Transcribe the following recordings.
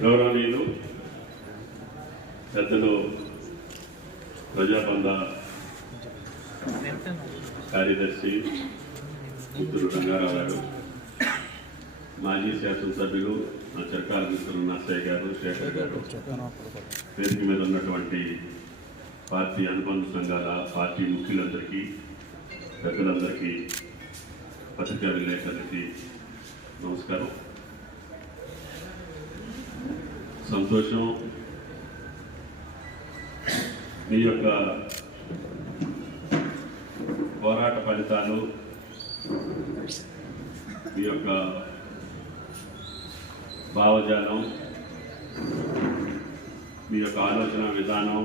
గౌరవనీయులు పెద్దలు ప్రజాబంధ కార్యదర్శి మిత్రులు రంగారావు గారు మాజీ శాసనసభ్యులు నా చర్కాల మిత్రులు నర్సయ్య గారు శేఖర్ గారు. వేదిక మీద ఉన్నటువంటి పార్టీ అనుబంధ సంఘాల పార్టీ ముఖ్యులందరికీ పెద్దలందరికీ పత్రికా విలేకరులకి నమస్కారం. సంతోషం మీ యొక్క పోరాట ఫలితాలు మీ యొక్క భావజాలం మీ యొక్క ఆలోచన విధానం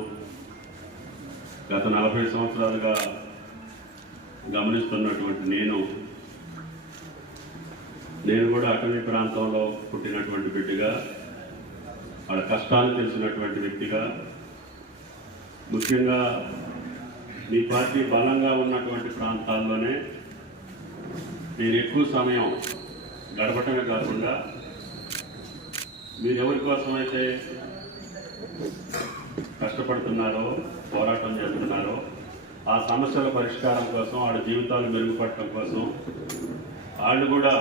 గత నలభై సంవత్సరాలుగా గమనిస్తున్నటువంటి నేను నేను కూడా అటవీ ప్రాంతంలో పుట్టినటువంటి బిడ్డగా వాళ్ళ కష్టాలు తెలిసినటువంటి వ్యక్తిగా ముఖ్యంగా మీ పార్టీ బలంగా ఉన్నటువంటి ప్రాంతాల్లోనే మీరు ఎక్కువ సమయం గడపటమే కాకుండా మీరు ఎవరి కోసమైతే కష్టపడుతున్నారో పోరాటం చేస్తున్నారో ఆ సమస్యల పరిష్కారం కోసం వాళ్ళ జీవితాలు మెరుగుపడటం కోసం వాళ్ళు కూడా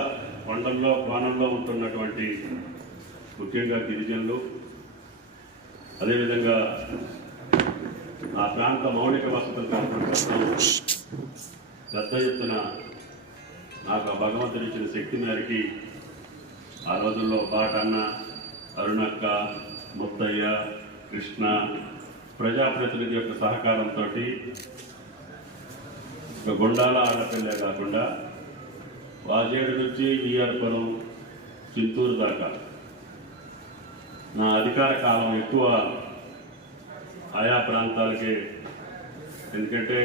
కొండల్లో కోణంలో ఉంటున్నటువంటి ముఖ్యంగా గిరిజనులు అదేవిధంగా ఆ ప్రాంత మౌలిక వసతుల కల్పన కోసం పెద్ద ఎత్తున నాకు ఆ భగవంతుడు ఇచ్చిన శక్తి మేరకి ఆ రోజుల్లో బాటన్న అరుణక్క ముత్తయ్య కృష్ణ ప్రజాప్రతినిధి యొక్క సహకారంతో ఇక గుండాల ఆడపిల్లే కాకుండా వాజేడు నుంచి విఆర్పురం చింతూరు దాకా. నా అధికార కాలం ఎక్కువ ఆయా ప్రాంతాలకే. ఎందుకంటే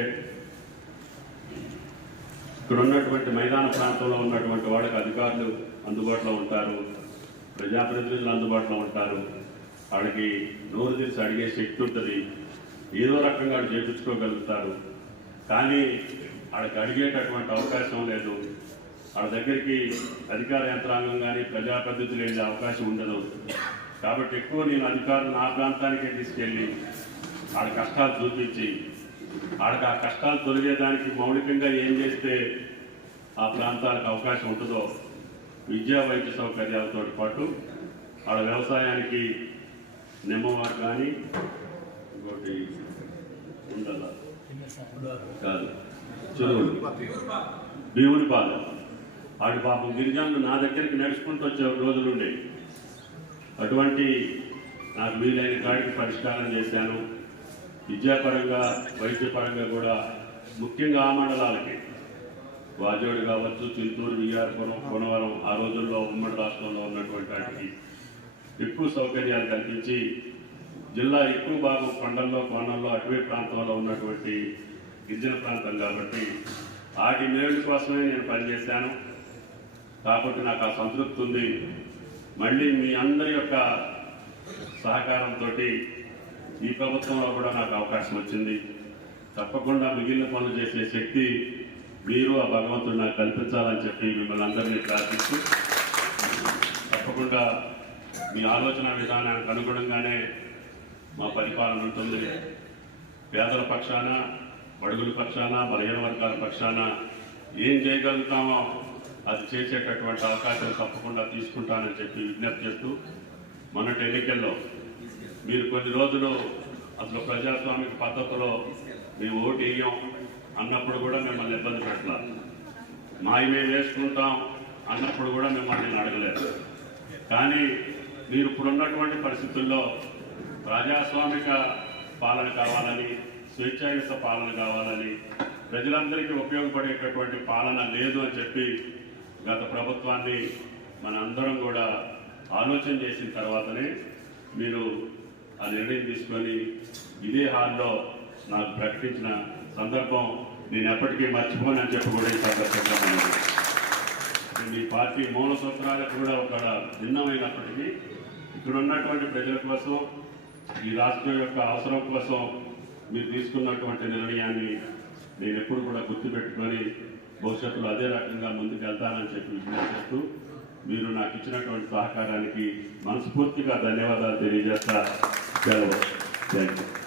ఇక్కడ ఉన్నటువంటి మైదాన ప్రాంతంలో ఉన్నటువంటి వాళ్ళకి అధికారులు అందుబాటులో ఉంటారు ప్రజాప్రతినిధులు అందుబాటులో ఉంటారు. వాళ్ళకి నోరు తీసి అడిగే శక్తి ఉంటుంది. ఏదో రకంగా చేపించుకోగలుగుతారు. కానీ వాళ్ళకి అడిగేటటువంటి అవకాశం లేదు. వాళ్ళ దగ్గరికి అధికార యంత్రాంగం కానీ ప్రజాప్రతినిధులు వెళ్ళే అవకాశం ఉండదు. కాబట్టి ఎక్కువ నేను అధికారులు నా ప్రాంతానికే తీసుకెళ్ళి వాళ్ళ కష్టాలు చూపించి వాళ్ళకి ఆ కష్టాలు తొలగేదానికి మౌలికంగా ఏం చేస్తే ఆ ప్రాంతాలకు అవకాశం ఉంటుందో విద్యా వైద్య సౌకర్యాలతో పాటు వాళ్ళ వ్యవసాయానికి నిమ్మవారు కానీ ఇంకోటి కాదు. చెరువులు. దేవుని పాద. వాడి పాపం గిరిజనులు నా దగ్గరికి నడుచుకుంటూ వచ్చే రోజులు ఉండేవి అటువంటి నాకు వీలైన కాడికి పరిష్కారం చేశాను. విద్యాపరంగా వైద్యపరంగా కూడా ముఖ్యంగా ఆ మండలాలకి. వాజోడు కావచ్చు చింతూరు విజయాపురం కొనవరం ఆ రోజుల్లో ఉమ్మడి రాష్ట్రంలో ఉన్నటువంటి వాటికి ఎక్కువ సౌకర్యాలు కల్పించి జిల్లా ఎక్కువ భాగం కొండల్లో కోణంలో అటవీ ప్రాంతంలో ఉన్నటువంటి గిరిజన ప్రాంతం కాబట్టి వాటి మేలు కోసమే నేను పనిచేశాను. కాబట్టి నాకు ఆ సంతృప్తి ఉంది. మళ్ళీ మీ అందరి యొక్క సహకారంతో ఈ ప్రభుత్వంలో కూడా నాకు అవకాశం వచ్చింది. తప్పకుండా మిగిలిన పనులు చేసే శక్తి మీరు ఆ భగవంతుడు నాకు కల్పించాలని చెప్పి మిమ్మల్ని అందరినీ ప్రార్థిస్తూ తప్పకుండా మీ ఆలోచన విధానానికి అనుగుణంగానే మా పరిపాలన ఉంటుంది. పేదల పక్షాన బడుగుల పక్షాన బలహీన వర్గాల పక్షాన ఏం చేయగలుగుతామో అది చేసేటటువంటి అవకాశం తప్పకుండా తీసుకుంటానని చెప్పి విజ్ఞప్తి చేస్తూ మొన్నటి ఎన్నికల్లో మీరు కొన్ని రోజులు అసలు ప్రజాస్వామిక పద్ధతిలో మేము ఓటు వేయం అన్నప్పుడు కూడా మిమ్మల్ని ఇబ్బంది పెట్టాలి. మావి మేము వేసుకుంటాం అన్నప్పుడు కూడా మిమ్మల్ని అడగలేదు. కానీ మీరు ఇప్పుడున్నటువంటి పరిస్థితుల్లో ప్రజాస్వామిక పాలన కావాలని స్వేచ్ఛాయుత పాలన కావాలని ప్రజలందరికీ ఉపయోగపడేటటువంటి పాలన లేదు అని చెప్పి గత ప్రభుత్వాన్ని మన అందరం కూడా ఆలోచన చేసిన తర్వాతనే మీరు ఆ నిర్ణయం తీసుకొని ఇదే హాల్లో నాకు ప్రకటించిన సందర్భం నేను ఎప్పటికీ మర్చిపోనని చెప్పి కూడా ఈ సందర్భంగా మీ పార్టీ మూల సూత్రాలకు కూడా ఒక భిన్నమైనప్పటికీ ఇక్కడ ఉన్నటువంటి ప్రజల కోసం ఈ రాష్ట్రం యొక్క అవసరం కోసం మీరు తీసుకున్నటువంటి నిర్ణయాన్ని నేను ఎప్పుడు కూడా గుర్తుపెట్టుకొని భవిష్యత్తులో అదే రకంగా ముందుకు వెళ్తానని చెప్పి విజ్ఞప్తిస్తూ మీరు నాకు ఇచ్చినటువంటి సహకారానికి మనస్ఫూర్తిగా ధన్యవాదాలు తెలియజేస్తా. సెలవు థ్యాంక్ యూ